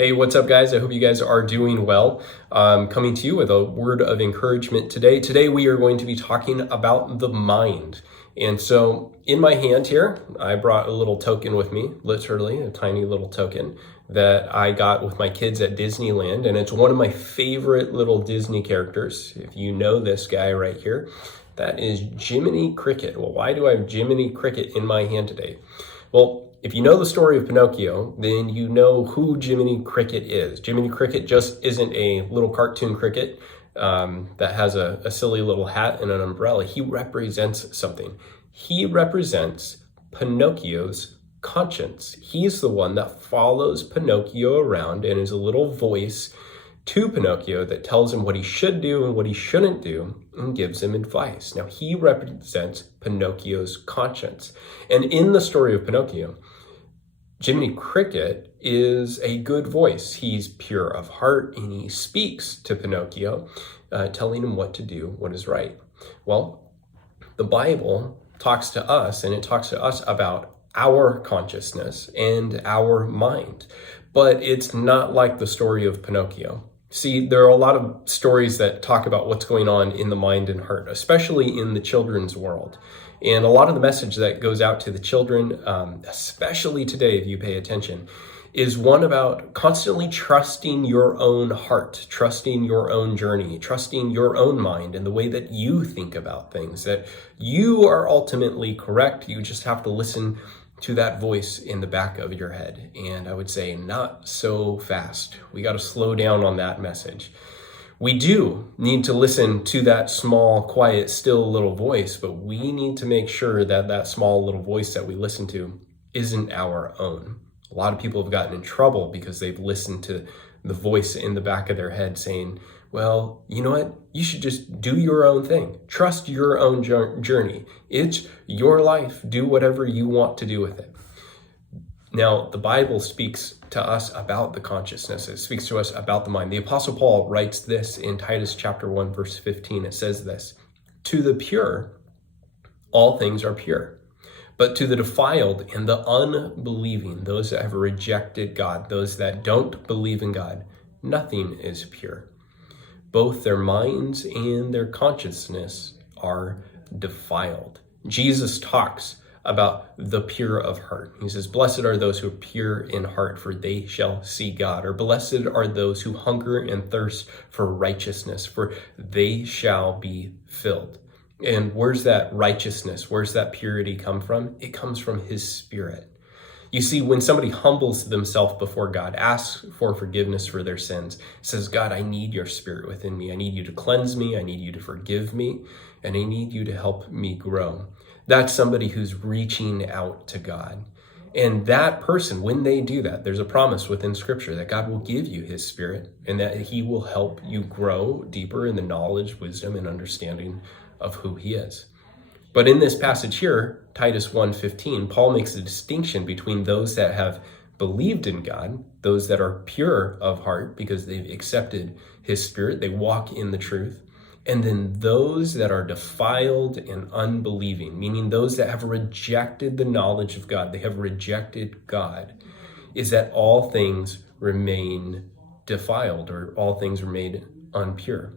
Hey, what's up, guys? I hope you guys are doing well. Coming to you with a word of encouragement today. Today, we are going to be talking about the mind. And so, in my hand here, I brought a little token with me, literally a tiny little token that I got with my kids at Disneyland. And it's one of my favorite little Disney characters. If you know this guy right here, that is Jiminy Cricket. Well, why do I have Jiminy Cricket in my hand today? Well, if you know the story of Pinocchio, then you know who Jiminy Cricket is. Jiminy Cricket just isn't a little cartoon cricket that has a silly little hat and an umbrella. He represents something. He represents Pinocchio's conscience. He's the one that follows Pinocchio around and is a little voice to Pinocchio that tells him what he should do and what he shouldn't do and gives him advice. Now, he represents Pinocchio's conscience. And in the story of Pinocchio, Jiminy Cricket is a good voice. He's pure of heart and he speaks to Pinocchio, telling him what to do, what is right. Well, the Bible talks to us, and it talks to us about our consciousness and our mind. But it's not like the story of Pinocchio. See, there are a lot of stories that talk about what's going on in the mind and heart, especially in the children's world. And a lot of the message that goes out to the children, especially today, if you pay attention, is one about constantly trusting your own heart, trusting your own journey, trusting your own mind and the way that you think about things, that you are ultimately correct. You just have to listen to that voice in the back of your head. And I would say not so fast. We got to slow down on that message. We do need to listen to that small, quiet, still little voice, but we need to make sure that that small little voice that we listen to isn't our own. A lot of people have gotten in trouble because they've listened to the voice in the back of their head saying, well, you know what? You should just do your own thing. Trust your own journey. It's your life. Do whatever you want to do with it. Now, the Bible speaks to us about the consciousness. It speaks to us about the mind. The Apostle Paul writes this in Titus chapter 1, verse 15. It says this, "To the pure, all things are pure. But to the defiled and the unbelieving, those that have rejected God, those that don't believe in God, nothing is pure. Both their minds and their consciousness are defiled." Jesus talks about the pure of heart. He says, "Blessed are those who are pure in heart, for they shall see God." Or, "Blessed are those who hunger and thirst for righteousness, for they shall be filled." And where's that righteousness? Where's that purity come from? It comes from His Spirit. You see, when somebody humbles themselves before God, asks for forgiveness for their sins, says, "God, I need your Spirit within me. I need you to cleanse me. I need you to forgive me. And I need you to help me grow." That's somebody who's reaching out to God. And that person, when they do that, there's a promise within Scripture that God will give you His Spirit and that He will help you grow deeper in the knowledge, wisdom, and understanding of who He is. But in this passage here, Titus 1:15, Paul makes a distinction between those that have believed in God, those that are pure of heart because they've accepted His Spirit, they walk in the truth, and then those that are defiled and unbelieving, meaning those that have rejected the knowledge of God, they have rejected God, is that all things remain defiled or all things remain unpure.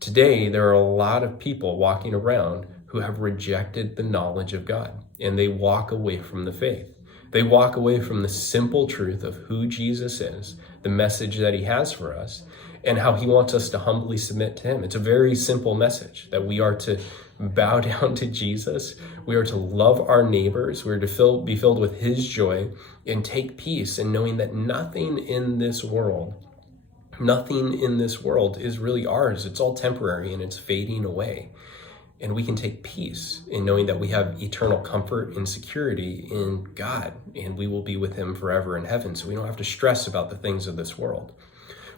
Today, there are a lot of people walking around who have rejected the knowledge of God, and they walk away from the faith. They walk away from the simple truth of who Jesus is, the message that He has for us, and how He wants us to humbly submit to Him. It's a very simple message that we are to bow down to Jesus. We are to love our neighbors. We are to be filled with His joy and take peace in knowing that nothing in this world is really ours. It's all temporary and it's fading away. And we can take peace in knowing that we have eternal comfort and security in God, and we will be with Him forever in heaven. So we don't have to stress about the things of this world.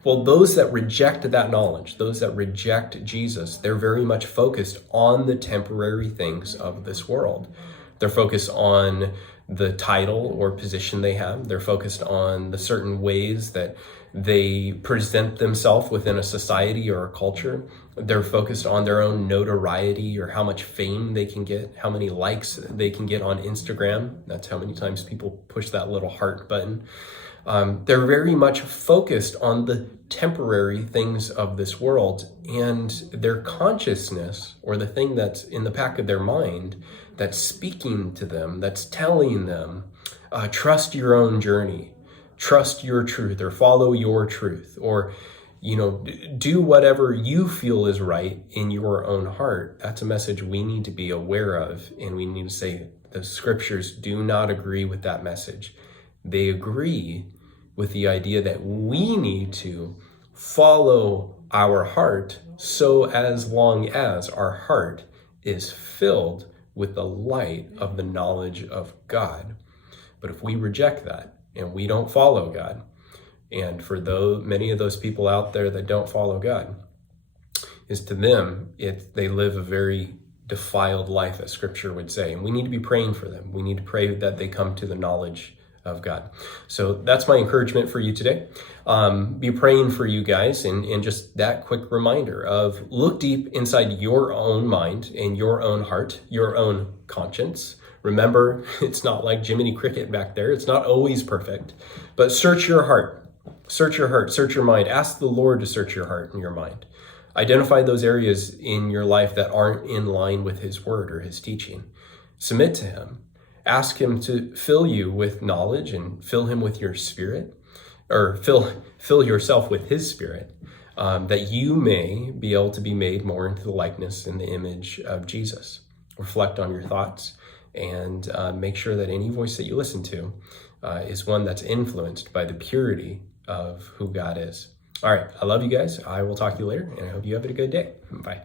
Well, those that reject that knowledge, those that reject Jesus, they're very much focused on the temporary things of this world. They're focused on the title or position they have. They're focused on the certain ways that They present themselves within a society or a culture. They're focused on their own notoriety or how much fame they can get, how many likes they can get on Instagram. That's how many times people push that little heart button. They're very much focused on the temporary things of this world, and their consciousness, or the thing that's in the back of their mind that's speaking to them, that's telling them, trust your own journey, trust your truth, or follow your truth, or do whatever you feel is right in your own heart. That's a message we need to be aware of, and we need to say the scriptures do not agree with that message. They agree with the idea that we need to follow our heart, so as long as our heart is filled with the light of the knowledge of God. But if we reject that and we don't follow God, and for many of those people out there that don't follow God, is to them, they live a very defiled life, as scripture would say. And we need to be praying for them. We need to pray that they come to the knowledge of God. So that's my encouragement for you today. Be praying for you guys, and just that quick reminder of look deep inside your own mind and your own heart, your own conscience. Remember, it's not like Jiminy Cricket back there. It's not always perfect, but search your heart. Search your heart, search your mind. Ask the Lord to search your heart and your mind. Identify those areas in your life that aren't in line with his word or his teaching. Submit to him. Ask him to fill you with knowledge and fill him with your spirit, or fill yourself with his spirit, that you may be able to be made more into the likeness and the image of Jesus. Reflect on your thoughts, and make sure that any voice that you listen to is one that's influenced by the purity of who God is. All right, I love you guys. I will talk to you later, and I hope you have a good day. Bye.